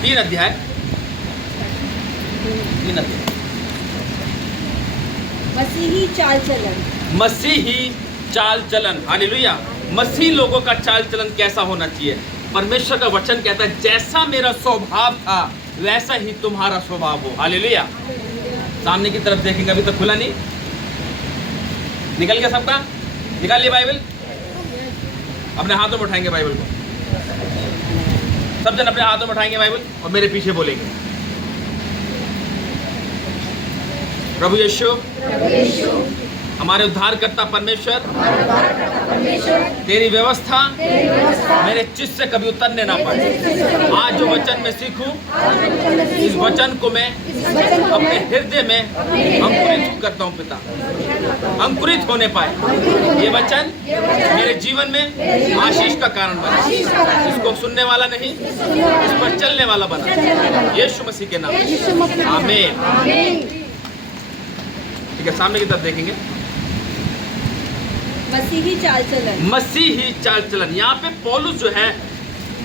3 अध्याय मसीही चाल चलन। मसीही चाल चलन, हालेलुया। मसीह लोगों का चाल चलन कैसा होना चाहिए? परमेश्वर का वचन कहता है जैसा मेरा स्वभाव था वैसा ही तुम्हारा स्वभाव हो, हालेलुया। सामने की तरफ देखेंगे, अभी तो खुला नहीं, निकल गया सबका? निकाल लिया बाइबल? अपने हाथों में उठाएंगे बाइबल को, सब जन अपने हाथों में उठाएंगे बाइबल और मेरे पीछे बोलेंगे, प्रभु यीशु हमारे उद्धारकर्ता परमेश्वर, तेरी व्यवस्था मेरे चित्त से कभी उतरने ना पाए। आज जो वचन मैं सीखूं, इस वचन को मैं अपने हृदय में अंकुरित करता हूं पिता, अंकुरित होने पाए। ये वचन मेरे जीवन में आशीष का कारण बने, इसको सुनने वाला नहीं, इस पर चलने वाला बना, यीशु मसीह के नाम, आमीन। ठीक है, सामने की तरफ देखेंगे। मसीही चाल चलन। मसीही चाल चलन, यहाँ पे पौलुस जो है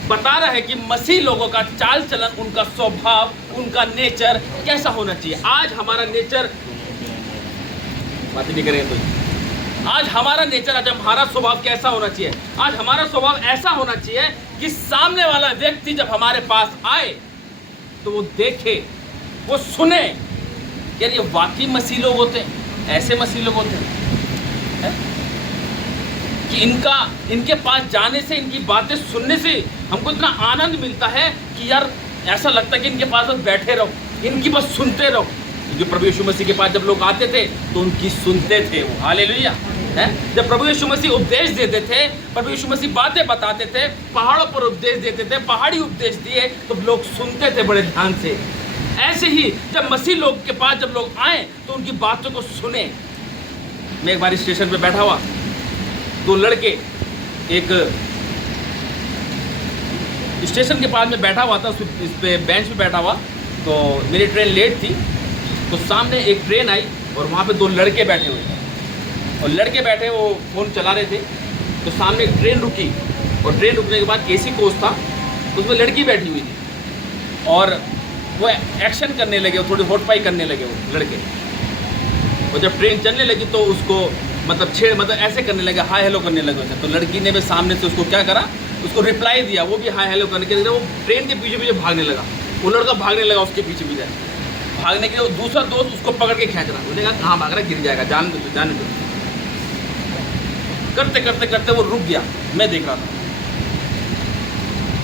बता रहा है कि मसीह लोगों का चाल चलन, उनका स्वभाव, उनका नेचर कैसा होना चाहिए। आज हमारा नेचर, बात नहीं करेंगे तो, आज हमारा नेचर, आज हमारा स्वभाव कैसा होना चाहिए? आज हमारा स्वभाव ऐसा होना चाहिए कि सामने वाला व्यक्ति जब हमारे पास आए तो वो देखे, वो सुने, यार ये वाकई मसीह लोग होते हैं, ऐसे मसीह लोग होते हैं कि इनके पास जाने से, इनकी बातें सुनने से हमको इतना आनंद मिलता है कि यार ऐसा लगता है कि इनके पास बस बैठे रहो, इनकी बस सुनते रहो। क्योंकि प्रभु यीशु मसीह के पास जब लोग आते थे तो उनकी सुनते थे वो, हालेलुया। है जब प्रभु यीशु मसीह उपदेश देते थे, प्रभु यीशु मसीह बातें बताते थे, पहाड़ों पर उपदेश देते थे, पहाड़ी उपदेश दिए तो लोग सुनते थे बड़े ध्यान से। ऐसे ही जब मसीह लोग के पास जब लोग आए तो उनकी बातों को सुने। मैं एक बार स्टेशन पे बैठा हुआ, 2 लड़के, एक स्टेशन के पास में बैठा हुआ था, इस पे बेंच पे बैठा हुआ, तो मेरी ट्रेन लेट थी, तो सामने एक ट्रेन आई और वहाँ पे 2 लड़के बैठे हुए थे, और लड़के बैठे वो फ़ोन चला रहे थे। तो सामने एक ट्रेन रुकी और ट्रेन रुकने के बाद एसी कोच था, उसमें लड़की बैठी हुई थी और वो एक्शन करने लगे, थोड़ी होटपाई करने लगे वो लड़के। और जब ट्रेन चलने लगी तो उसको मतलब ऐसे करने लगे, हाय हेलो करने लगे उसे। तो लड़की ने भी सामने से उसको क्या करा, उसको रिप्लाई दिया, वो भी हाय हेलो करने के लिए वो ट्रेन के पीछे पीछे भागने लगा। वो लड़का भागने लगा उसके पीछे पीछे, भागने के लिए दूसरा दोस्त उसको पकड़ के खींच रहा। उसने कहा कहाँ भाग रहा, गिर जाएगा, जान दो। करते करते करते वो रुक गया। मैं देख रहा था,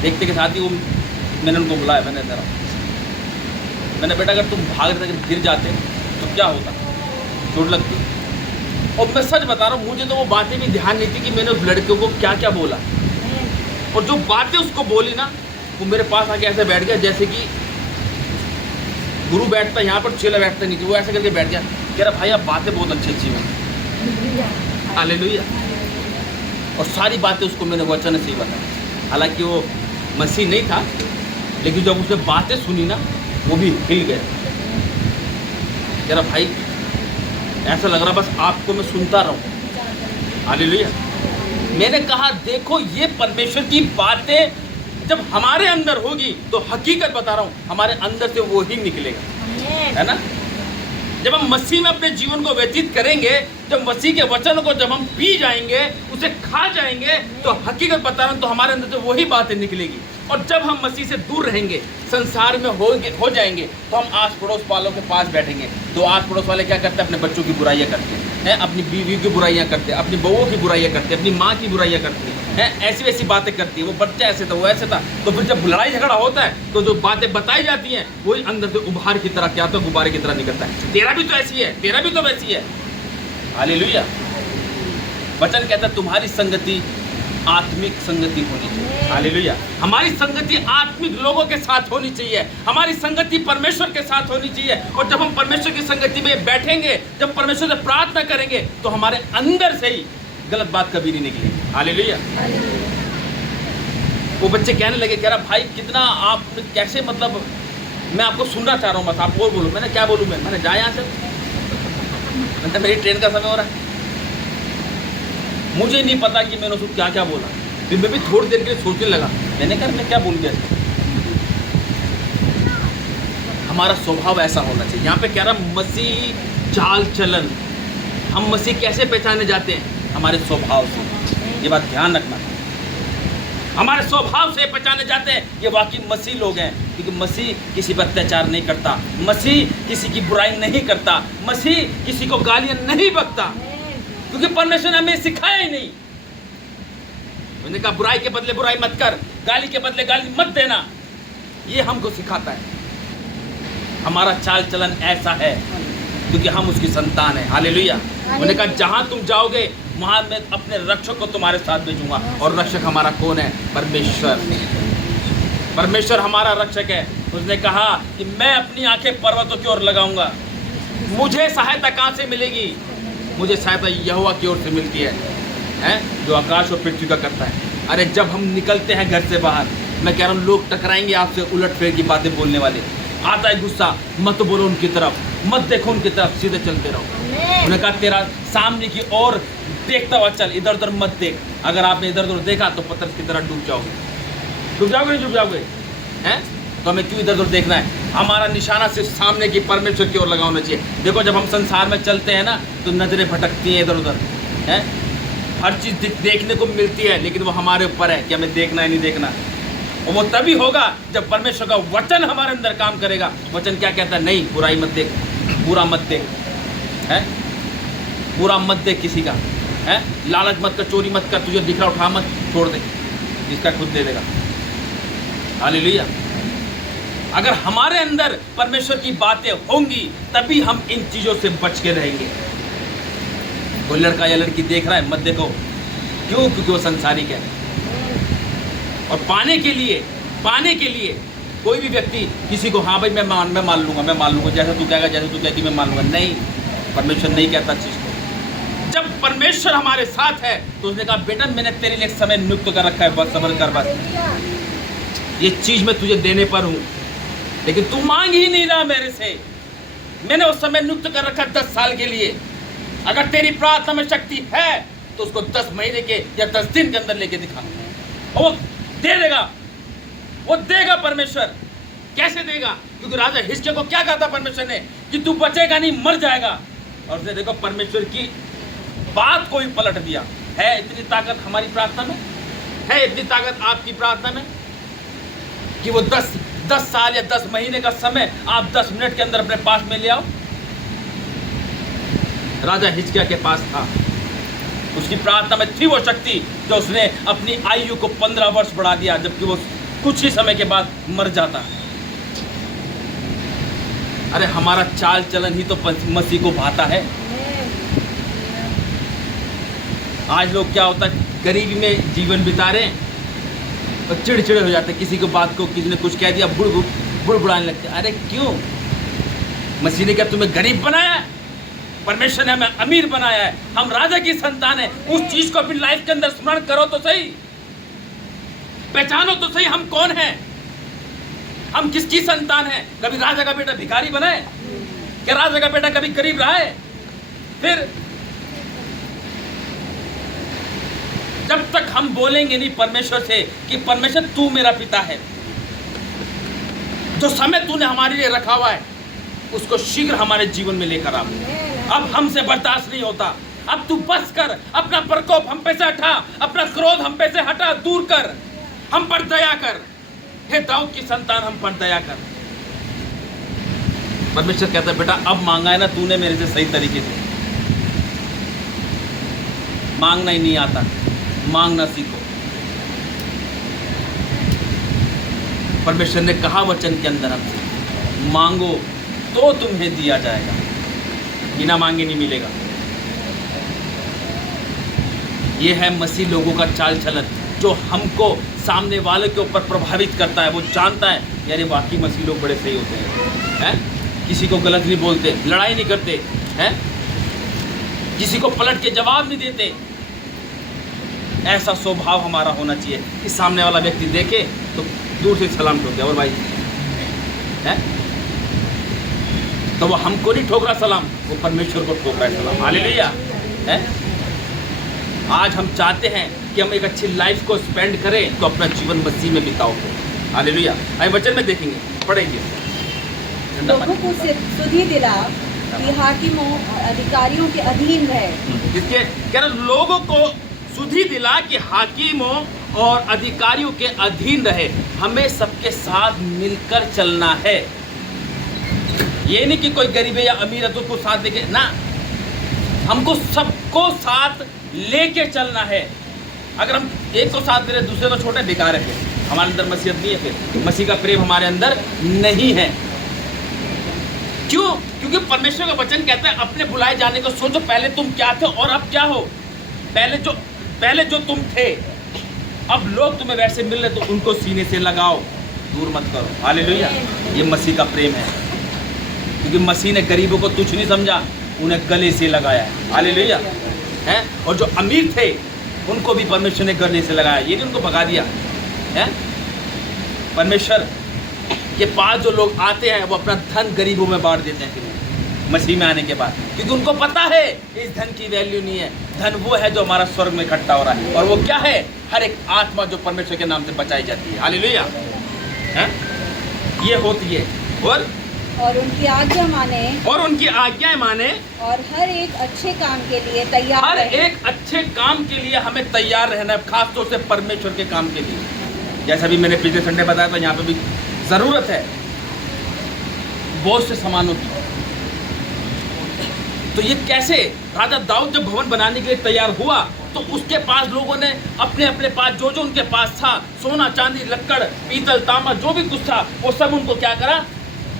देखते के साथ ही वो, मैंने उनको बुलाया, मैंने बेटा अगर तुम भाग रहे थे, गिर जाते तो क्या होता, चोट लगती। और मैं सच बता रहा हूँ, मुझे तो वो बातें भी ध्यान नहीं थी कि मैंने उस लड़के को क्या क्या बोला। और जो बातें उसको बोली ना, वो मेरे पास आके ऐसे बैठ गया जैसे कि गुरु बैठता यहाँ पर, चेला बैठता नीचे, वो ऐसे करके बैठ गया। कह रहा भाई आप बातें बहुत अच्छी अच्छी हैं, हालेलुया। और सारी बातें उसको मैंने वचन से ही बताया। हालांकि वो मसीह नहीं था, लेकिन जब उसने बातें सुनी ना, वो भी हिल गया। कह रहा भाई ऐसा लग रहा बस आपको मैं सुनता रहूं, हालेलुया। मैंने कहा देखो, ये परमेश्वर की बातें जब हमारे अंदर होगी तो हकीकत बता रहा हूँ, हमारे अंदर से वो ही निकलेगा, है ना। जब हम मसीह में अपने जीवन को व्यतीत करेंगे, जब मसीह के वचन को जब हम पी जाएंगे, उसे खा जाएंगे, तो हकीकत बता रहा हूँ, तो हमारे अंदर से वही बातें निकलेगी। और जब हम मसीह से दूर रहेंगे, संसार में हो जाएंगे, तो हम आस पड़ोस वालों के पास बैठेंगे। तो आस पड़ोस वाले क्या करते हैं, अपने बच्चों की बुराइयां करते हैं, अपनी बीवी की बुराइयां करते हैं, अपनी बहुओं की बुराइयां करते हैं, अपनी माँ की बुराइयां करते हैं, ऐसी वैसी बातें करती है। वो बच्चा ऐसे था, वो ऐसे था। तो फिर जब लड़ाई झगड़ा होता है तो जो बातें बताई जाती हैं वही अंदर से उभार की तरह, क्या तो गुब्बारे की तरह निकलता है, तेरा भी तो ऐसी है, तेरा भी तो वैसी है, हालेलुया। वचन कहता है तुम्हारी संगति आत्मिक संगति होनी चाहिए, हालेलुया। हमारी संगति आत्मिक लोगों के साथ होनी चाहिए, हमारी संगति परमेश्वर के साथ होनी चाहिए। और जब हम परमेश्वर की संगति में बैठेंगे, जब परमेश्वर से प्रार्थना करेंगे, तो हमारे अंदर से ही गलत बात कभी नहीं निकलेगी, हालेलुया। वो बच्चे कहने लगे, कह रहा भाई कितना आप कैसे, मतलब मैं आपको सुनना चाह रहा हूँ, बस आप और बोलो। मैंने क्या बोलूँ, मैंने जा यहाँ से, मैंने मेरी ट्रेन का समय हो रहा है। मुझे नहीं पता कि मैंने उसको क्या क्या बोला, फिर मैं भी थोड़ी देर के लिए सोचने लगा, मैंने कहा मैं क्या बोल गया। हमारा स्वभाव ऐसा होना चाहिए। यहाँ पे कह रहा मसीही चाल चलन, हम मसीह कैसे पहचाने जाते हैं? हमारे स्वभाव से। ये बात ध्यान रखना, हमारे स्वभाव से पहचाने जाते हैं ये वाकई मसीह लोग हैं, क्योंकि मसीह किसी पर अत्याचार नहीं करता, मसीह किसी की बुराई नहीं करता, मसीह किसी को गालियां नहीं बकता, क्योंकि परमेश्वर ने हमें सिखाया ही नहीं। मैंने कहा बुराई के बदले बुराई मत कर, गाली के बदले गाली मत देना, ये हमको सिखाता है। हमारा चाल चलन ऐसा है क्योंकि हम उसकी संतान है। हालेलुया। मैंने कहा जहां तुम जाओगे वहां मैं अपने रक्षक को तुम्हारे साथ भेजूंगा, और रक्षक हमारा कौन है? परमेश्वर। परमेश्वर हमारा रक्षक है। उसने कहा कि मैं अपनी आंखें पर्वतों की ओर लगाऊंगा, मुझे सहायता कहां से मिलेगी? मुझे सहायता यहोवा की ओर से मिलती है जो आकाश और पृथ्वी का करता है। अरे जब हम निकलते हैं घर से बाहर, मैं कह रहा हूँ लोग टकराएंगे आपसे, उलट फेर की बातें बोलने वाले, आता है गुस्सा, मत बोलो उनकी तरफ, मत देखो उनकी तरफ, सीधे चलते रहो। उन्होंने कहा तेरा सामने की ओर देखता हुआ चल, इधर उधर मत देख। अगर आपने इधर उधर देखा तो पत्थर की तरह डूब जाओगे। डूब जाओगे नहीं डूब जाओगे? हैं? तो हमें क्यों इधर उधर देखना है? हमारा निशाना सिर्फ सामने की परमेश्वर की ओर लगा होना चाहिए। देखो जब हम संसार में चलते हैं ना तो नजरें भटकती हैं इधर उधर, हैं? हर चीज़ देखने को मिलती है, लेकिन वो हमारे ऊपर है कि हमें देखना है नहीं देखना। और वो तभी होगा जब परमेश्वर का वचन हमारे अंदर काम करेगा। वचन क्या कहता है? नहीं, बुराई मत देख, बुरा मत देख, है? बुरा मत देख किसी का, है? लालच मत कर, चोरी मत कर, तुझे दिख रहा उठा मत, छोड़ दे, जिसका खुद दे देगा। हालेलुया। अगर हमारे अंदर परमेश्वर की बातें होंगी तभी हम इन चीज़ों से बच के रहेंगे। कोई लड़का या लड़की देख रहा है, मत देखो। क्यों? क्योंकि वो संसारिक है। और पाने के लिए कोई भी व्यक्ति किसी को, हाँ भाई मैं मान लूँगा, जैसा तू कहेगा, जैसे तू कहेगी मैं मान लूँगा, नहीं, परमेश्वर नहीं कहता चीज़ को। जब परमेश्वर हमारे साथ है तो उसने कहा बेटा मैंने तेरे लिए समय नियुक्त कर रखा है, बस सब्र कर, बस ये चीज़ मैं तुझे देने पर हूँ, लेकिन तू मांग ही नहीं रहा मेरे से। मैंने उस समय नियुक्त कर रखा 10 साल के लिए। अगर तेरी प्रार्थना में शक्ति है तो उसको 10 महीने के या 10 दिन के अंदर लेके दिखा, और वो दे देगा, वो देगा। परमेश्वर कैसे देगा? क्योंकि राजा हिजकिय्याह को क्या कहा था परमेश्वर ने कि तू बचेगा नहीं, मर जाएगा। और उसने देखो परमेश्वर की बात को ही पलट दिया। है इतनी ताकत हमारी प्रार्थना में? है इतनी ताकत आपकी प्रार्थना में कि वो 10 साल या 10 महीने का समय आप 10 मिनट के अंदर अपने पास में ले आओ? राजा हिजकिय्याह के पास था, उसकी प्रार्थना में थी वो शक्ति जो उसने अपनी आयु को 15 वर्ष बढ़ा दिया, जबकि वो कुछ ही समय के बाद मर जाता। अरे हमारा चाल चलन ही तो मसीह को भाता है। आज लोग क्या होता है, गरीबी में जीवन बिता रहे हैं और चिड़चिड़े हो जाते हैं, किसी को बात को किसी ने कुछ कह दिया बुड़बुड़ाने लगते। अरे क्यों? मसीह ने क्या तुम्हें गरीब बनाया है? परमेश्वर ने हमें अमीर बनाया है, हम राजा की संतान है। उस चीज को अपनी लाइफ के अंदर स्मरण करो तो सही, पहचानो तो सही हम कौन हैं, हम किसकी संतान हैं। कभी राजा का बेटा भिखारी बना है क्या? राजा का बेटा कभी गरीब रहा है? फिर जब तक हम बोलेंगे नहीं परमेश्वर से कि परमेश्वर तू मेरा पिता है, जो समय तूने हमारे लिए रखा हुआ है उसको शीघ्र हमारे जीवन में लेकर आ। अब हमसे बर्दाश्त नहीं होता, अब तू बस कर, अपना प्रकोप हम पे से हटा, अपना क्रोध हम पे से हटा, दूर कर, हम पर दया कर। हे दाऊद की संतान हम पर दया कर। परमेश्वर कहता है बेटा अब मांगा है ना तूने मेरे से सही तरीके से, मांगना ही नहीं आता, मांगना सीखो। परमेश्वर ने कहा वचन के अंदर हमसे मांगो तो तुम्हें दिया जाएगा, बिना मांगे नहीं मिलेगा। ये है मसीह लोगों का चाल चलन जो हमको सामने वाले के ऊपर प्रभावित करता है। वो जानता है यार ये वाकई मसीह लोग बड़े सही होते हैं, किसी को गलत नहीं बोलते, लड़ाई नहीं करते हैं, किसी को पलट के जवाब नहीं देते। ऐसा स्वभाव हमारा होना चाहिए कि सामने वाला व्यक्ति देखे तो दूर से सलाम ठोके, और भाई है तो वो हमको नहीं ठोक रहा सलाम, वो परमेश्वर को ठोक रहा है सलाम। हालेलुया है। आज हम चाहते हैं कि हम एक अच्छी लाइफ को स्पेंड करें तो अपना जीवन मसीह में बिताओ। हालेलुया। आइए वचन में देखेंगे, पढ़ेंगे। ठंडा लोगों को सुधि दिला कि हाकिमों और अधिकारियों के अधीन रहे। इसके कह रहे लोगों को सुधि दिला कि हाकिमों और अधिकारियों के अधीन रहे। हमें सबके साथ मिलकर चलना है। ये नहीं कि कोई गरीब है या अमीर है तो उसको साथ लेके ना, हमको सबको साथ लेके चलना है। अगर हम एक को साथ दे रहे दूसरे को छोटे, बेकार है, फिर हमारे अंदर मसीहत नहीं है, फिर मसीह का प्रेम हमारे अंदर नहीं है। क्यों? क्योंकि परमेश्वर का वचन कहता है अपने बुलाए जाने को सोचो, पहले तुम क्या थे और अब क्या हो। पहले जो तुम थे, अब लोग तुम्हें वैसे मिल रहे तो उनको सीने से लगाओ, दूर मत करो। हालेलुया। ये मसीह का प्रेम है, क्योंकि मसीह ने गरीबों को तुच्छ नहीं समझा, उन्हें गले से लगाया है। हालेलुया। है, और जो अमीर थे उनको भी परमेश्वर ने गले से लगाया, ये नहीं उनको भगा दिया है। परमेश्वर के पास जो लोग आते हैं वो अपना धन गरीबों में बांट देते हैं फिर मसीह में आने के बाद, क्योंकि उनको पता है इस धन की वैल्यू नहीं है। धन वो है जो हमारा स्वर्ग में इकट्ठा हो रहा है, और वो क्या है? हर एक आत्मा जो परमेश्वर के नाम से बचाई जाती है। हालेलुया। ये होती है। और उनकी आज्ञा माने, और उनकी आज्ञाएं माने, और हर एक अच्छे काम के लिए तैयार हर रहे। एक अच्छे काम के लिए हमें तैयार रहना है, खासतौर से परमेश्वर के काम के लिए। जैसा भी मैंने पिछले संडे बताया था, यहाँ पे भी जरूरत है बहुत से सामानों की। तो ये कैसे? राजा दाऊद जब भवन बनाने के लिए तैयार हुआ तो उसके पास लोगों ने अपने अपने पास जो जो उनके पास था, सोना चांदी लक्कड़ पीतल तांबा जो भी कुछ था, वो सब उनको क्या करा?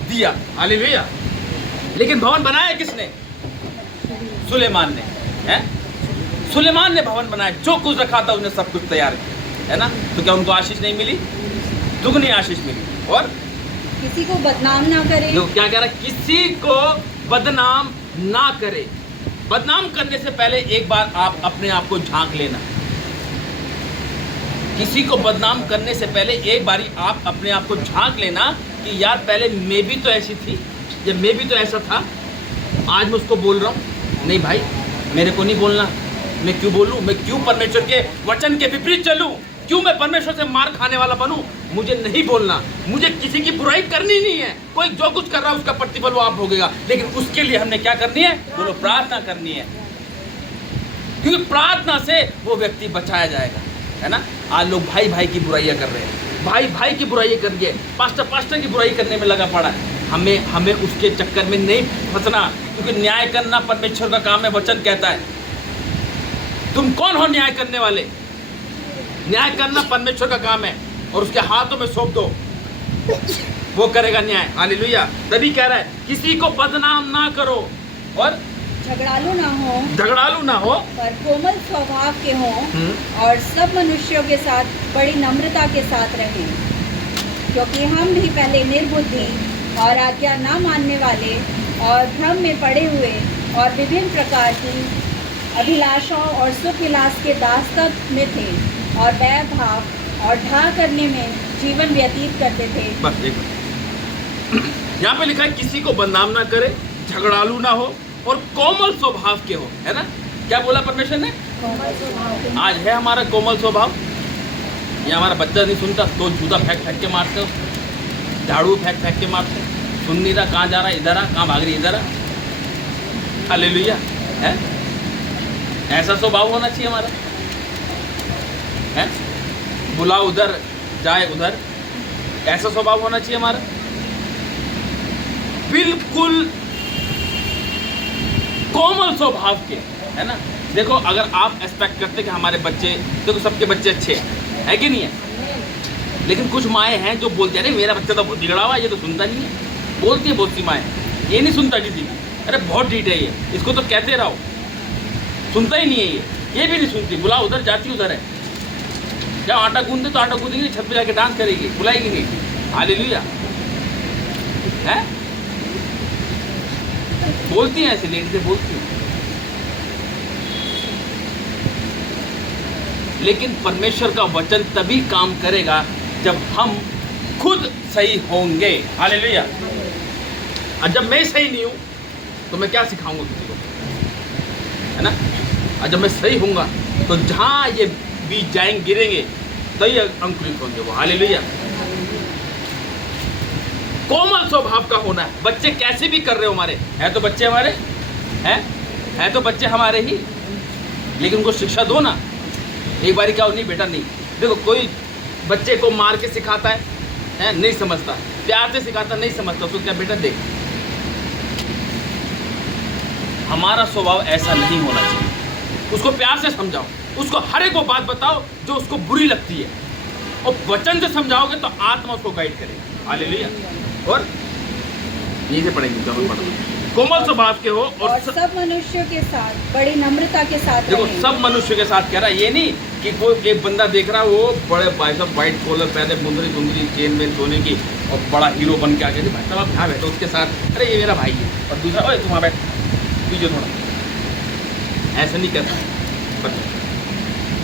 दिया। हालेलुया। लेकिन भवन बनाया किसने? सुलेमान ने। है, सुलेमान ने भवन बनाया, जो कुछ रखा था उसने सब कुछ तैयार किया, है ना। तो क्या उनको आशीष नहीं मिली? दुगनी आशीष मिली। और किसी को बदनाम ना करे। जो क्या कह रहा है? किसी को बदनाम ना करे। बदनाम करने से पहले एक बार आप अपने आप को झांक लेना। किसी को बदनाम करने से पहले एक बारी आप अपने आप को झांक लेना कि यार पहले मैं भी तो ऐसी थी, या मैं भी तो ऐसा था, आज मैं उसको बोल रहा हूँ। नहीं भाई, मेरे को नहीं बोलना। मैं क्यों बोलूँ? मैं क्यों परमेश्वर के वचन के विपरीत चलूँ? क्यों मैं परमेश्वर से मार खाने वाला बनूं? मुझे नहीं बोलना। मुझे किसी की बुराई करनी नहीं है। कोई जो कुछ कर रहा है उसका प्रतिफल वो आप भोगेगा, लेकिन उसके लिए हमने क्या करनी है? बोलो, प्रार्थना करनी है, क्योंकि प्रार्थना से वो व्यक्ति बचाया जाएगा, है ना। आज लोग भाई भाई की बुराइयां कर रहे हैं, भाई भाई की बुराई कर रही है, पास्टर की बुराई करने में लगा पड़ा है। हमें उसके चक्कर में नहीं फंसना, क्योंकि न्याय करना परमेश्वर का काम है। वचन कहता है, तुम कौन हो न्याय करने वाले? न्याय करना परमेश्वर का काम है, और उसके हाथों में सौंप दो, वो करेगा न्याय। हालेलुया। तभी कह रहा है किसी को बदनाम ना करो, और झगड़ालू ना हो, पर कोमल स्वभाव के हों, और सब मनुष्यों के साथ बड़ी नम्रता के साथ रहें, क्योंकि हम भी पहले निर्बुद्धि और आज्ञा ना मानने वाले और भ्रम में पड़े हुए और विभिन्न प्रकार की अभिलाषाओं और सुख विलास के दासत्व में थे, और वैर भाव और ढा करने में जीवन व्यतीत करते थे। बस एक मिनट, यहाँ पे लिखा है किसी को बदनाम ना करे, झगड़ालू ना हो, और कोमल स्वभाव के हो, है ना। क्या बोला परमेश्वर ने? कोमल स्वभाव के। आज है हमारा कोमल स्वभाव। ये हमारा बच्चा नहीं सुनता तो जूता फेंक फेंक के मारते हो, झाड़ू फेंक फेंक के मारते हो, सुन नहीं रहा, कहाँ जा रहा है इधर आ, कहाँ भाग रही इधर आ। हालेलुया। है, ऐसा स्वभाव होना चाहिए हमारा, है। बुलाओ उधर, जाए उधर, ऐसा स्वभाव होना चाहिए हमारा। बिल्कुल कोमल स्वभाव के, है ना। देखो, अगर आप एक्सपेक्ट करते कि हमारे बच्चे, देखो सबके बच्चे अच्छे है कि नहीं है, लेकिन कुछ माएँ हैं जो बोलती है अरे मेरा बच्चा तो बहुत बिगड़ा हुआ है, ये तो सुनता नहीं है। बोलती है बहुत सी माएँ, ये नहीं सुनता किसी की, अरे बहुत ढीठ है ये, इसको तो कहते रहो, सुनता ही नहीं है ये भी नहीं सुनती। बुलाओ उधर, जाती उधर है। क्या आटा गूंदे तो आटा गूंदेगी, छत पे जाके डांस करेगी, बुलाएगी नहीं। हालेलुया। है, बोलती हैं ऐसे, लेडी से बोलती हैं। लेकिन परमेश्वर का वचन तभी काम करेगा जब हम खुद सही होंगे। हालेलुया। और जब मैं सही नहीं हूं तो मैं क्या सिखाऊंगा किसी को, है ना। और जब मैं सही होऊंगा तो जहां ये बीज जाएंगे, गिरेंगे, तो ही अंकुरित होंगे वो। हालेलुया। कोमल स्वभाव का होना है। बच्चे कैसे भी कर रहे हो हमारे, हैं तो बच्चे हमारे, हैं तो बच्चे हमारे ही, लेकिन उनको शिक्षा दो ना। एक बारी क्या हो, नहीं बेटा नहीं। देखो कोई बच्चे को मार के सिखाता है नहीं समझता, प्यार से सिखाता नहीं समझता, उसको क्या बेटा देख, हमारा स्वभाव ऐसा नहीं होना चाहिए। उसको प्यार से समझाओ, उसको हर एक वो बात बताओ जो उसको बुरी लगती है, और वचन से समझाओगे तो आत्मा उसको गाइड करेगी। हालेलुया। और यहीं से पढ़ेंगे, कोमल स्वभाव के हो और सब मनुष्यों के साथ बड़ी नम्रता के साथ देखो रहें। सब मनुष्य के साथ कह रहा है, ये नहीं कि कोई एक बंदा देख रहा है वो बड़े भाई साहब व्हाइट कॉलर पहने, मुंदरी मुंदरी चेन में सोने की, और बड़ा हीरो बन के आके भाई साहब आप यहाँ बैठो उसके साथ, अरे ये मेरा भाई है, और दूसरा ओए तुम वहाँ बैठ पीछे थोड़ा, ऐसा नहीं करता।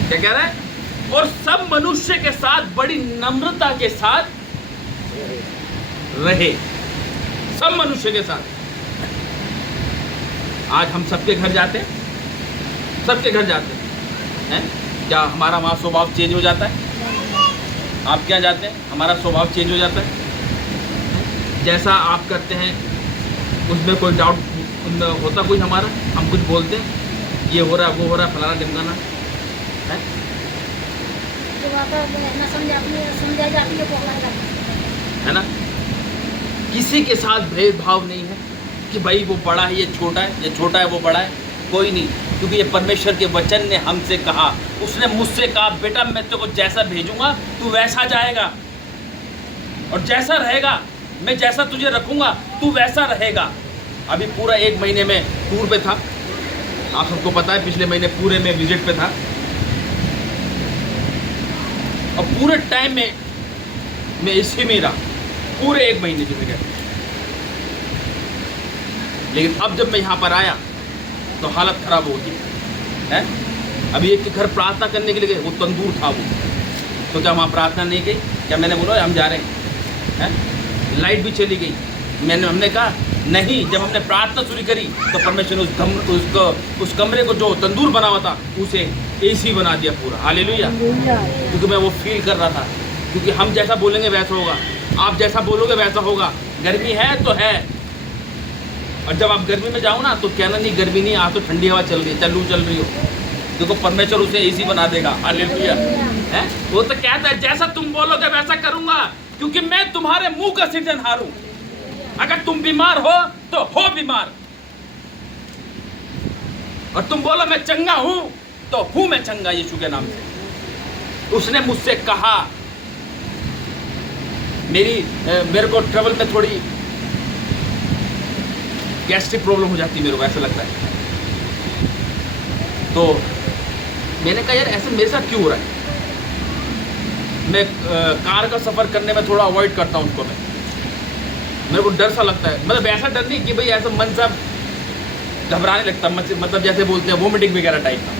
क्या कह रहा है? और सब मनुष्य के साथ बड़ी नम्रता के साथ रहे, सब मनुष्य के साथ। आज हम सबके घर जाते हैं, सबके घर जाते हैं, क्या हमारा वहाँ स्वभाव चेंज हो जाता है? आप क्या जाते हैं, हमारा स्वभाव चेंज हो जाता है। जैसा आप करते हैं उसमें कोई डाउट होता कोई हमारा, हम कुछ बोलते हैं ये हो रहा है वो हो रहा है फलाना ढिमकाना है, है ना। किसी के साथ भेदभाव नहीं है कि भाई वो बड़ा है ये छोटा है, ये छोटा है वो बड़ा है, कोई नहीं। क्योंकि ये परमेश्वर के वचन ने हमसे कहा, उसने मुझसे कहा बेटा मैं तेरे को जैसा भेजूंगा तू वैसा जाएगा, और जैसा रहेगा, मैं जैसा तुझे रखूंगा तू वैसा रहेगा। अभी पूरा 1 महीने में टूर पे था, आप सबको पता है, पिछले महीने पूरे में विजिट पे था, और पूरे टाइम में मैं इसी में रहा, पूरे 1 महीने जिसे कहते हैं। लेकिन अब जब मैं यहाँ पर आया तो हालत खराब हो गई है। अभी एक के घर प्रार्थना करने के लिए गए, वो तंदूर था वो, तो क्या वहाँ प्रार्थना नहीं गई? क्या मैंने बोला हम जा रहे हैं? लाइट भी चली गई, हमने कहा नहीं। जब हमने प्रार्थना शुरू करी तो परमेश्वर ने उस कमरे को जो तंदूर बना हुआ था उसे एसी बना दिया पूरा। हालेलुया। क्योंकि मैं वो फील कर रहा था, क्योंकि हम जैसा बोलेंगे वैसा होगा, आप जैसा बोलोगे वैसा होगा। गर्मी है तो है, और जब आप गर्मी में जाओ ना तो कहना नहीं गर्मी नहीं, आज तो ठंडी हवा चल रही है, लू चल रही हो, देखो परमेश्वर उसे एसी बना देगा। हालेलुया। है वो तो कहता है जैसा तुम बोलोगे वैसा करूंगा, क्योंकि मैं तुम्हारे मुंह का सृजनहार हूं। अगर तुम बीमार हो तो हो बीमार, और तुम बोलो मैं चंगा हूं तो हूं मैं चंगा यीशु के नाम से। उसने मुझसे कहा, मेरे को ट्रबल में थोड़ी गैस्ट्रिक प्रॉब्लम हो जाती है, मेरे को ऐसा लगता है। तो मैंने कहा यार ऐसे मेरे साथ क्यों हो रहा है? मैं कार का सफ़र करने में थोड़ा अवॉइड करता हूँ उसको, मेरे को डर सा लगता है। मतलब ऐसा डर नहीं कि भाई ऐसा मन सा घबराने लगता, मतलब जैसे बोलते हैं वोमिटिंग वगैरह टाइप का।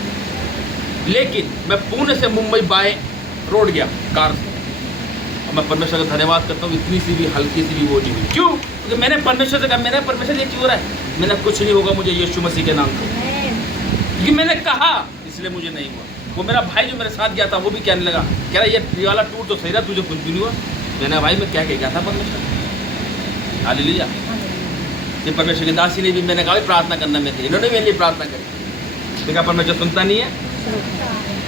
लेकिन मैं पुणे से मुंबई बाय रोड गया कार से, और मैं परमेश्वर का धन्यवाद करता हूँ, इतनी सी भी हल्की सी भी वो नहीं हुई। क्यों? क्योंकि मैंने परमेश्वर से कहा, मैंने परमेश्वर ये क्यों हो रहा है? मैंने कुछ नहीं होगा मुझे यीशु मसीह के नाम से, क्योंकि मैंने कहा, इसलिए मुझे नहीं हुआ। वो मेरा भाई जो मेरे साथ गया था वो भी कहने लगा, कह रहा ये वाला टूर तो सही रहा, तुझे कुछ भी नहीं हुआ। मैंने भाई मैं क्या कह गया था परमेश्वर। हालेलुया। ये परमेश्वर की दासी ने भी, मैंने कहा प्रार्थना करना में थे, इन्होंने मेरे लिए प्रार्थना करी। देखा परमेश्वर सुनता नहीं है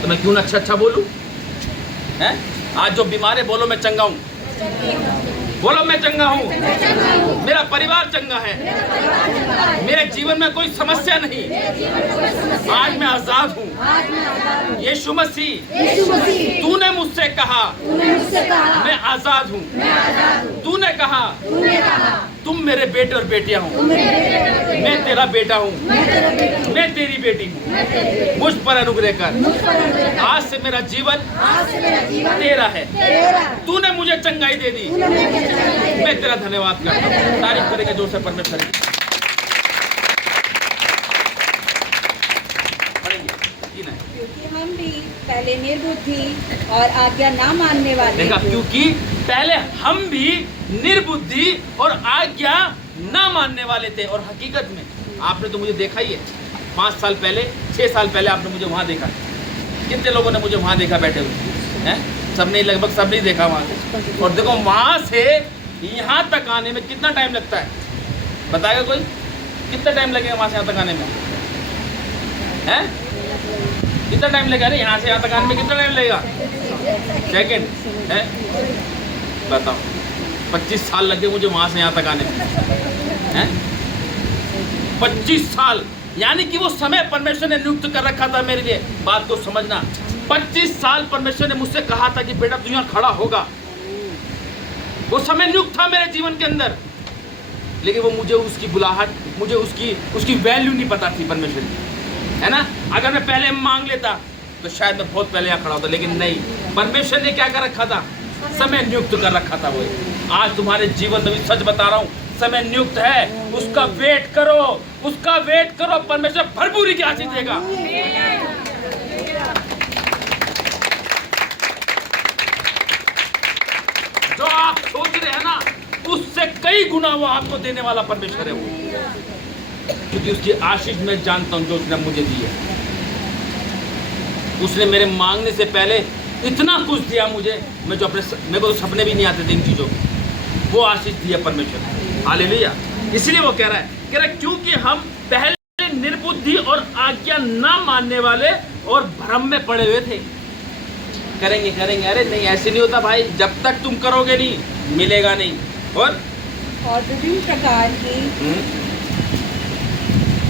तो मैं क्यों ना अच्छा बोलूँ? हैं? आज जो बीमार है बोलो मैं चंगा हूँ, बोलो मैं चंगा हूँ, मेरा परिवार चंगा है, मेरे जीवन में कोई समस्या नहीं, आज मैं आजाद हूँ। यीशु मसीह तूने मुझसे कहा मैं आजाद हूँ, तूने कहा तुम मेरे बेटे और बेटियां हो, मैं तेरा बेटा हूँ, मैं तेरी बेटी हूँ। मुझ पर अनुग्रह कर, आज से मेरा जीवन तेरा है, तूने मुझे चंगाई दे दी, मैं तेरा धन्यवाद करता हूँ। तारीफ करेंगे जोर से परमेश्वर की। क्योंकि हम भी पहले निर्बुद्धि और आज्ञा ना मानने वाले देखा, क्योंकि पहले हम भी निर्बुद्धि और आज्ञा ना मानने वाले थे। और हकीकत में आपने तो मुझे देखा ही है, 5 साल पहले 6 साल पहले आपने मुझे वहाँ देखा। कितने लोगों ने मुझे वहाँ देखा बैठे हुए हैं? सबने लगभग सबने देखा वहाँ से। और देखो वहाँ से यहाँ तक आने में कितना टाइम लगता है? बताएगा कोई? कितना टाइम लगेगा वहाँ से यहाँ तक आने में? हैं? कितना टाइम लगेगा? अरे यहाँ से यहाँ तक आने में कितना टाइम लगेगा? सेकंड है? बताओ, 25 साल लगे मुझे वहाँ से यहाँ तक आने में, हैं? 25 साल, यानी कि वो समय परमेश्वर ने नियुक्त कर रखा था मेरे लिए। बात को समझना, 25 साल परमेश्वर ने मुझसे कहा था कि बेटा तू यहाँ खड़ा होगा। वो समय नियुक्त था मेरे जीवन के अंदर, लेकिन वो मुझे उसकी बुलाहट, मुझे उसकी वैल्यू नहीं पता थी परमेश्वर की, है ना। अगर मैं पहले मांग लेता तो शायद मैं बहुत पहले यहाँ खड़ा होता, लेकिन नहीं, परमेश्वर ने क्या कर रखा था? समय नियुक्त कर रखा था। वो आज तुम्हारे जीवन में, सच बता रहा हूँ, समय नियुक्त है। उसका वेट करो, उसका वेट करो, परमेश्वर भरपूरी की आशीष देगा। जो आप सोच रहे हैं ना, उससे कई गुना वो आपको देने वाला परमेश्वर है वो, क्योंकि उसकी आशीष मैं जानता हूं जो उसने मुझे दी है। उसने मेरे मांगने से पहले इतना कुछ दिया मुझे, मैं जो अपने, मेरे को तो सपने भी नहीं आते थे इन चीज़ों की, वो आशीष दी है परमेश्वर। हालेलुया। इसलिए वो कह रहा है क्योंकि हम पहले निर्बुद्धि और आज्ञा ना मानने वाले और भ्रम में पड़े हुए थे। करेंगे, अरे नहीं, ऐसे नहीं होता भाई, जब तक तुम करोगे नहीं मिलेगा नहीं। और विभिन्न प्रकार की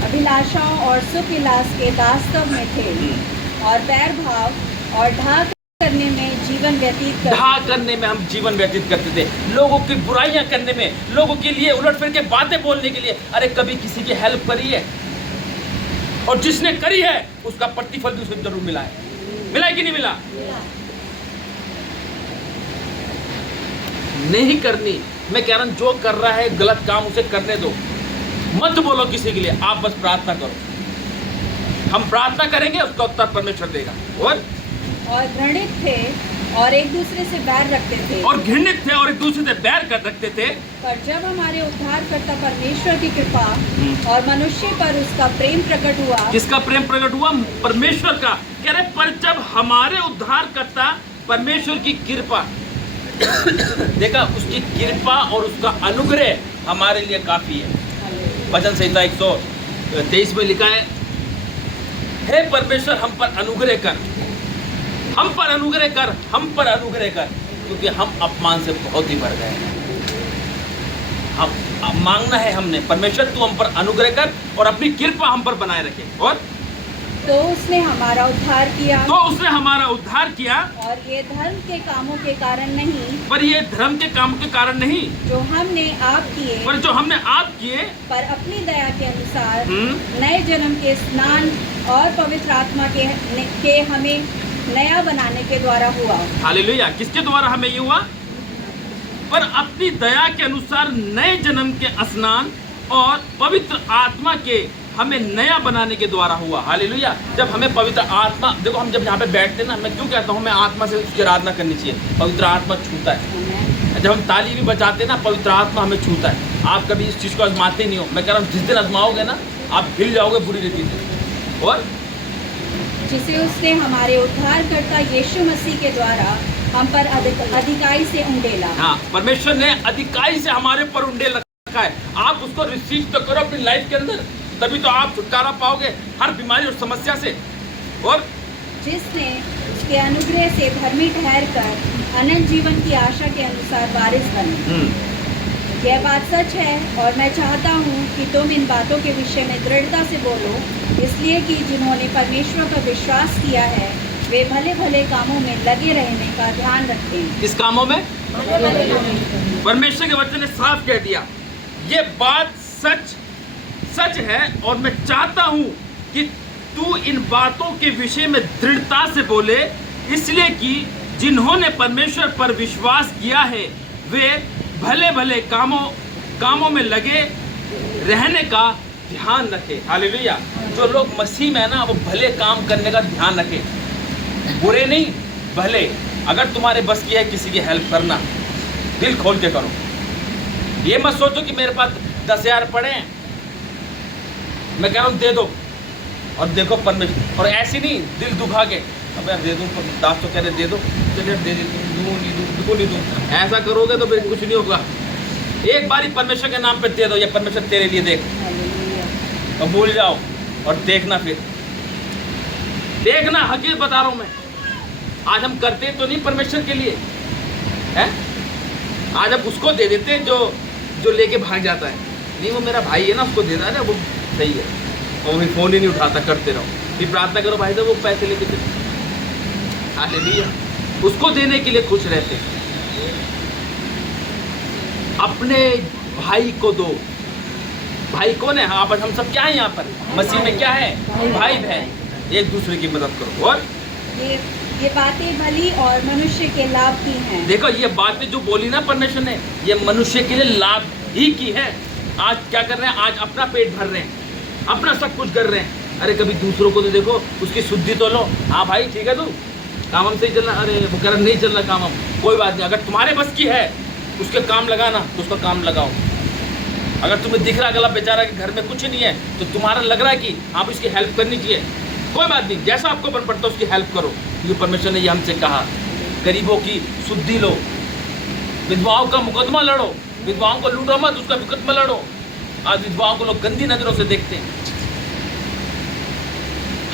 अभिलाषाओं और सुख विलास के वास्तव में थे, और बैर भाव और ढा करने में जीवन व्यतीत करते थे, लोगों की बुराइयां करने में, लोगों के लिए उलट फिर के बातें बोलने के लिए। अरे कभी किसी की हेल्प करी है? और जिसने करी है उसका प्रतिफल भी उसे जरूर मिला है। मिला है कि नहीं मिला? नहीं करनी। मैं कह रहा हूं, जो कर रहा है गलत काम उसे करने दो, मत बोलो किसी के लिए, आप बस प्रार्थना करो। हम प्रार्थना करेंगे, उसका उत्तर परमेश्वर देगा। और घृणित थे और एक दूसरे से बैर रखते थे, पर जब हमारे उद्धारकर्ता परमेश्वर की कृपा और मनुष्य पर उसका प्रेम प्रकट हुआ। किसका प्रेम प्रकट हुआ? परमेश्वर का। कह रहे पर जब हमारे उद्धारकर्ता परमेश्वर की कृपा देखा, उसकी कृपा और उसका अनुग्रह हमारे लिए काफी है। भजन संहिता 123 में लिखा है, हे परमेश्वर हम पर अनुग्रह कर, हम पर अनुग्रह कर, हम पर अनुग्रह कर, क्योंकि हम अपमान से बहुत ही भर गए हैं। हम मांगना है हमने, परमेश्वर तू हम पर अनुग्रह कर और अपनी कृपा हम पर बनाए रखे। और तो उसने हमारा उद्धार किया, और ये धर्म के कामों के कारण नहीं, पर ये धर्म के काम के कारण नहीं, जो हमने आप किए, पर अपनी दया के अनुसार नए जन्म के स्नान और पवित्र आत्मा के हमें नया बनाने के द्वारा हुआ। हालेलुया। किसके द्वारा हमें ये हुआ? पर अपनी दया के अनुसार नए जन्म के स्नान और पवित्र आत्मा के हमें नया बनाने के द्वारा हुआ। हालेलुया। जब हमें पवित्र आत्मा, देखो हम जब यहाँ पे बैठते हैं ना, मैं क्यों कहता हूँ हमें आत्मा से उसकी आराधना करनी चाहिए। पवित्र आत्मा छूता है। जब हम ताली भी बजाते हैं ना, पवित्र आत्मा हमें छूता है। आप कभी इस चीज़ को आजमाते नहीं हो। मैं कह रहा हूँ जिस दिन आजमाओगे ना, आप हिल जाओगे बुरी रीति से। और जिसे उसने हमारे उद्धारकर्ता यीशु मसीह के द्वारा हम पर अधिकाई से उंडेला। हाँ, परमेश्वर ने अधिकाई से हमारे पर उंडेल रखा है। आप उसको रिसीव तो करो अपनी लाइफ के अंदर, तभी तो आप छुटकारा पाओगे हर बीमारी और समस्या से। और जिसने उसके अनुग्रह से धर्मी ठहर कर अनंत जीवन की आशा के अनुसार वारिस बने। यह बात सच है, और मैं चाहता हूँ कि तुम इन बातों के विषय में दृढ़ता से बोलो, इसलिए कि जिन्होंने परमेश्वर का विश्वास किया है वे भले भले कामों में लगे रहने का ध्यान रखें। किस कामों में? परमेश्वर के वचन ने साफ कह दिया, ये बात सच है, और मैं चाहता हूँ कि तू इन बातों के विषय में दृढ़ता से बोले, इसलिए कि जिन्होंने परमेश्वर पर विश्वास किया है वे भले भले कामों में लगे रहने का ध्यान रखे। हालेलुया। जो लोग मसीह में है ना, वो भले काम करने का ध्यान रखे, बुरे नहीं, भले। अगर तुम्हारे बस की है किसी की हेल्प करना, दिल खोल के करो। ये मत सोचो कि मेरे पास 10,000 पड़े हैं, मैं कह रहा हूँ दे दो, और देखो परमेश्वर। और ऐसी नहीं दिल दुखा के, अब यार दे दूँ, दास तो कह रहे दे दो, चलिए दे दूँ, नहीं दूँ। ऐसा करोगे तो फिर कुछ नहीं होगा। एक बारी परमेश्वर के नाम पे दे दो, ये परमेश्वर तेरे लिए देख, हालेलुया। और भूल जाओ और देखना। फिर देखना, हकीकत बता रहा हूं मैं। आज हम करते तो नहीं परमेश्वर के लिए है, आज हम उसको दे देते हैं जो लेके भाग जाता है। नहीं, वो मेरा भाई है ना, उसको दे रहा है, वो सही है। और वो फोन ही नहीं उठाता, करते रहो, फिर प्रार्थना करो भाई साहब वो पैसे लेके दे। हालेलुया। उसको देने के लिए खुश रहते हैं। अपने भाई को दो। भाई कौन है? आप हम सब क्या है यहाँ पर मसीह में? क्या है? भाई बहन। एक दूसरे की मदद करो। और ये बातें भली और मनुष्य के लाभ की हैं। देखो, ये बातें जो बोली ना परमेश्वर ने, ये मनुष्य के लिए लाभ ही की है। आज क्या कर रहे हैं? आज अपना पेट भर रहे हैं, अपना सब कुछ कर रहे हैं। अरे कभी दूसरों को तो देखो, उसकी शुद्धि तो लो। हाँ भाई ठीक है, तू काम हम सही चल रहा, अरे वो कर नहीं चल रहा काम हम, कोई बात नहीं। अगर तुम्हारे बस की है उसके काम लगाना तो उसका काम लगाओ। अगर तुम्हें दिख रहा गला बेचारा कि घर में कुछ नहीं है, तो तुम्हारा लग रहा है कि आप उसकी हेल्प करनी चाहिए, कोई बात नहीं, जैसा आपको बन पड़ता है उसकी हेल्प करो। क्योंकि परमेश्वर ने ये हमसे कहा, गरीबों की शुद्धि लो, विधवाओं का मुकदमा लड़ो, विधवाओं को लूटो मत, उसका मुकदमा लड़ो। आज विधवाओं को लोग गंदी नजरों से देखते हैं।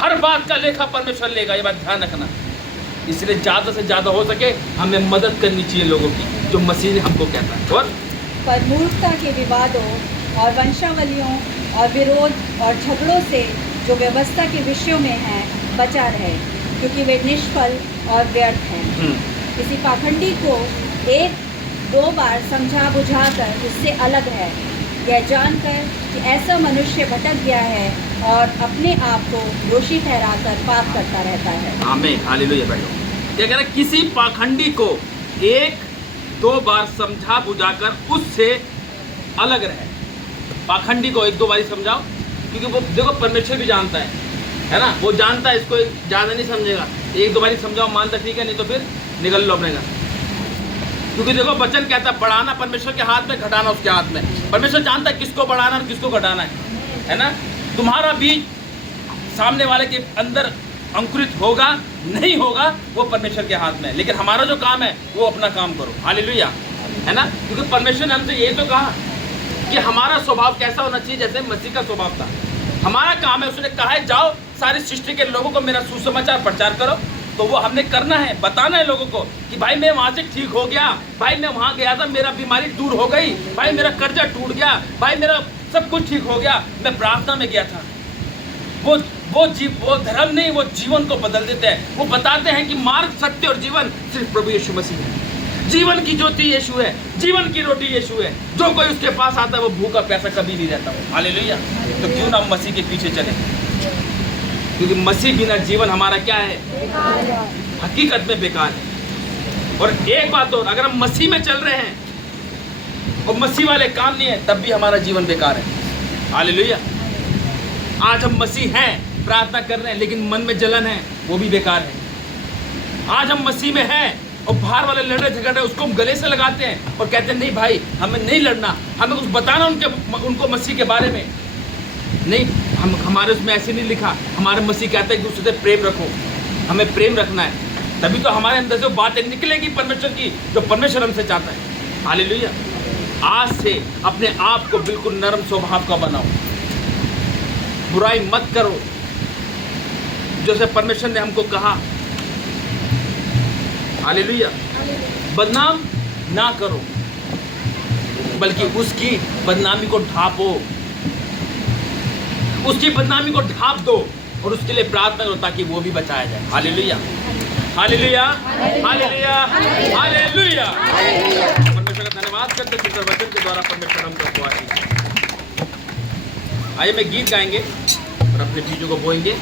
हर बात का लेखा परमेश्वर लेगा, ये बात ध्यान रखना। इसलिए ज़्यादा से ज़्यादा हो सके हमें मदद करनी चाहिए लोगों की, जो मसीह ने हमको कहता है। और पर मूर्खता के विवादों और वंशावलियों और विरोध और झगड़ों से जो व्यवस्था के विषयों में है बचा रहे, क्योंकि वे निष्फल और व्यर्थ हैं। किसी पाखंडी को एक दो बार समझा बुझाकर उससे अलग है, यह जानकर कि ऐसा मनुष्य भटक गया है और अपने आप को दोषी ठहराकर पाप करता रहता है। आमीन, हालेलुया। भाइयों, क्या कह रहे? किसी पाखंडी को एक दो बार समझा बुझाकर उससे अलग रहे। पाखंडी को एक दो बार समझाओ, क्योंकि वो देखो परमेश्वर भी जानता है ना, वो जानता है इसको ज़्यादा नहीं समझेगा। एक दो बार समझाओ, मानता ठीक है, नहीं तो फिर निकल लो अपने घर। क्योंकि देखो वचन कहता है बढ़ाना परमेश्वर के हाथ में, घटाना उसके हाथ में। परमेश्वर जानता है किसको बढ़ाना और किसको घटाना है ना। तुम्हारा बीज सामने वाले के अंदर अंकुरित होगा नहीं होगा वो परमेश्वर के हाथ में है, लेकिन हमारा जो काम है वो अपना काम करो। हालेलुया, है ना। क्योंकि परमेश्वर ने हमसे यही तो कहा कि हमारा स्वभाव कैसा होना चाहिए, जैसे मसीह का स्वभाव था। हमारा काम है, उसने कहा है जाओ सारी सृष्टि के लोगों को मेरा सुसमाचार प्रचार करो। तो वो हमने करना है, बताना है लोगों को कि भाई मैं वहाँ से ठीक हो गया, भाई मैं वहाँ गया था मेरा बीमारी दूर हो गई, भाई मेरा कर्जा टूट गया, भाई मेरा सब कुछ ठीक हो गया, मैं प्रार्थना में गया था। वो धर्म नहीं, वो जीवन को बदल देते हैं। वो बताते हैं कि मार्ग, सत्य और जीवन सिर्फ प्रभु यीशु मसीह है। जीवन की ज्योति यीशु है, जीवन की रोटी यीशु है। जो कोई उसके पास आता है वो भूखा प्यासा कभी नहीं रहता। हालेलुया। तो क्यों ना हम मसीह के पीछे चले, क्योंकि मसीह बिना जीवन हमारा क्या है? हकीकत में बेकार है। और एक बात और, अगर हम मसीह में चल रहे हैं और मसीह वाले काम नहीं है, तब भी हमारा जीवन बेकार है। हालेलुया। आज हम मसीह हैं, प्रार्थना कर रहे हैं, लेकिन मन में जलन है, वो भी बेकार है। आज हम मसीह में हैं और बाहर वाले लड़ रहे झगड़ रहे, उसको हम गले से लगाते हैं और कहते हैं नहीं भाई हमें नहीं लड़ना, हमें कुछ बताना उनको मसीह के बारे में नहीं। हमारे उसमें ऐसे नहीं लिखा। हमारे मसीह कहते हैं कि उससे प्रेम रखो, हमें प्रेम रखना है, तभी तो हमारे अंदर से बातें निकलेगी परमेश्वर की, जो परमेश्वर हमसे चाहता है। हालेलुया। आज से अपने आप को बिल्कुल नरम स्वभाव का बनाओ, बुराई मत करो, जैसे परमेश्वर ने हमको कहा। हालेलुया। बदनाम ना करो, बल्कि उसकी बदनामी को ढांपो, उसकी बदनामी को ढांप दो और उसके लिए प्रार्थना करो ताकि वो भी बचाया जाए। Hallelujah, hallelujah, hallelujah, hallelujah. परमेश्वर का धन्यवाद करते हैं वचन के द्वारा परमेश्वर हमको दुआ की। आइए मैं गीत गाएंगे और अपने बीजों को बोएंगे।